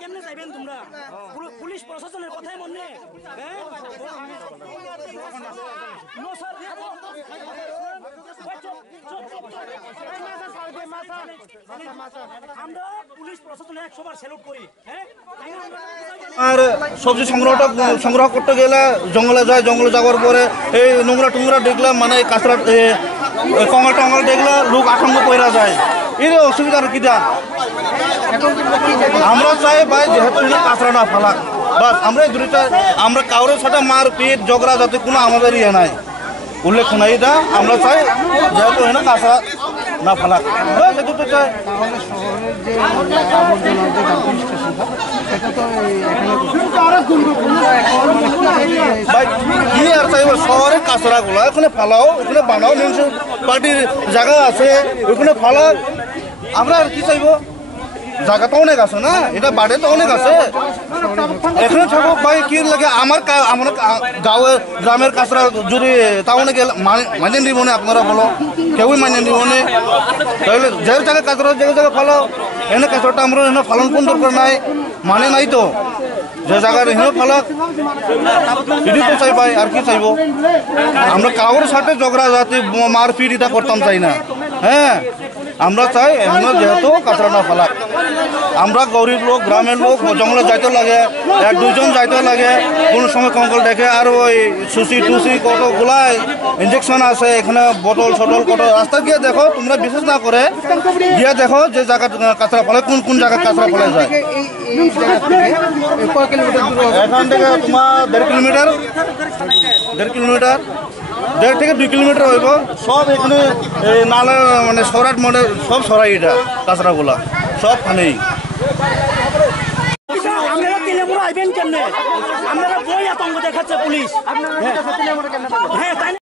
কেমনে যাইবেন তোমরা? পুলিশ প্রশাসনের কথাই মনে আমরা পুলিশ প্রশাসনে 100 বার স্যালুট করি। আর সবজি সংগ্রহ করতে গেলে জঙ্গলে যায়, জঙ্গলে যাওয়ার পরে এই নোংরা টুংরা দেখলাম, মানে কাঁচরা কঙ্গাল টঙ্গাল দেখলে লোক আতঙ্ক পড়া যায়। এর অসুবিধা কি দা আমরা চাই ভাই, যেহেতু কাঁচরা না ফালাক, বাস আমরা দুইটা, আমরা কারোর সাথে মারপিট ঝগড়া যাতে কোনো আমাদের ইয়ে নাই, উল্লেখ নাই। এটা আমরা চাই যেহেতু কাঁচরা না ফালাক, সেটুকু চাই। কি আর চাইব, শহরের কাঁচরা গুলা ওখানে ফালাও, ওখানে বানাও, মিউনিসিপালিটির জায়গা আছে ওখানে ফালাও। আমরা আর কি চাইব, জায়গা তো অনেক আছে না, এটা বাড়ে তো অনেক আছে, এখানে থাকুক ভাই। কি লাগে আমার গ্রামের কাছরা যদি টাউনে গেলে মানে নিব না, আপনারা বলো কেউই মানে নিব না। তাহলে যে জায়গায় কাছরা যে জায়গায় ফালো, এনে কাছরাটা আমরা এনে ফালন কোন দরকার নাই, মানে নাই তো, যে জায়গায় এনে ফালাক এটি তো চাই ভাই। আর কি চাইব, আমরা কারোর সাথে ঝগড়া যাতে মারপিট এটা করতাম চাই না। হ্যাঁ, আমরা চাই এখন যেহেতু কাঁচরা না ফালাক। আমরা গরিব লোক, গ্রামের লোক, জঙ্গলে যাইতে লাগে, 1-2 জন যাইতে লাগে, কোনো সময় কঙ্কল দেখে। আর ওই সুসি টুসি কতগুলা ইঞ্জেকশন আছে এখানে, বোতল সটল কত। রাস্তা গিয়ে দেখো, তোমরা বিশেষ না করে গিয়ে দেখো যে জায়গা কাঁচরা ফলে, কোন কোন জায়গায় কাঁচরা ফলে যায়। এখান থেকে তোমার 1.5 কিলোমিটার, 1.5 থেকে 2 কিলোমিটার হইব। সব এখানে নালা, মানে সরাট মনে সব সরাই, এটা কাঁচরাগুলা সব ফানেই। আপনারা তিলেমুড়া আইবেন কেমনে? আপনারা বই আতঙ্ক দেখাচ্ছে পুলিশ। হ্যাঁ।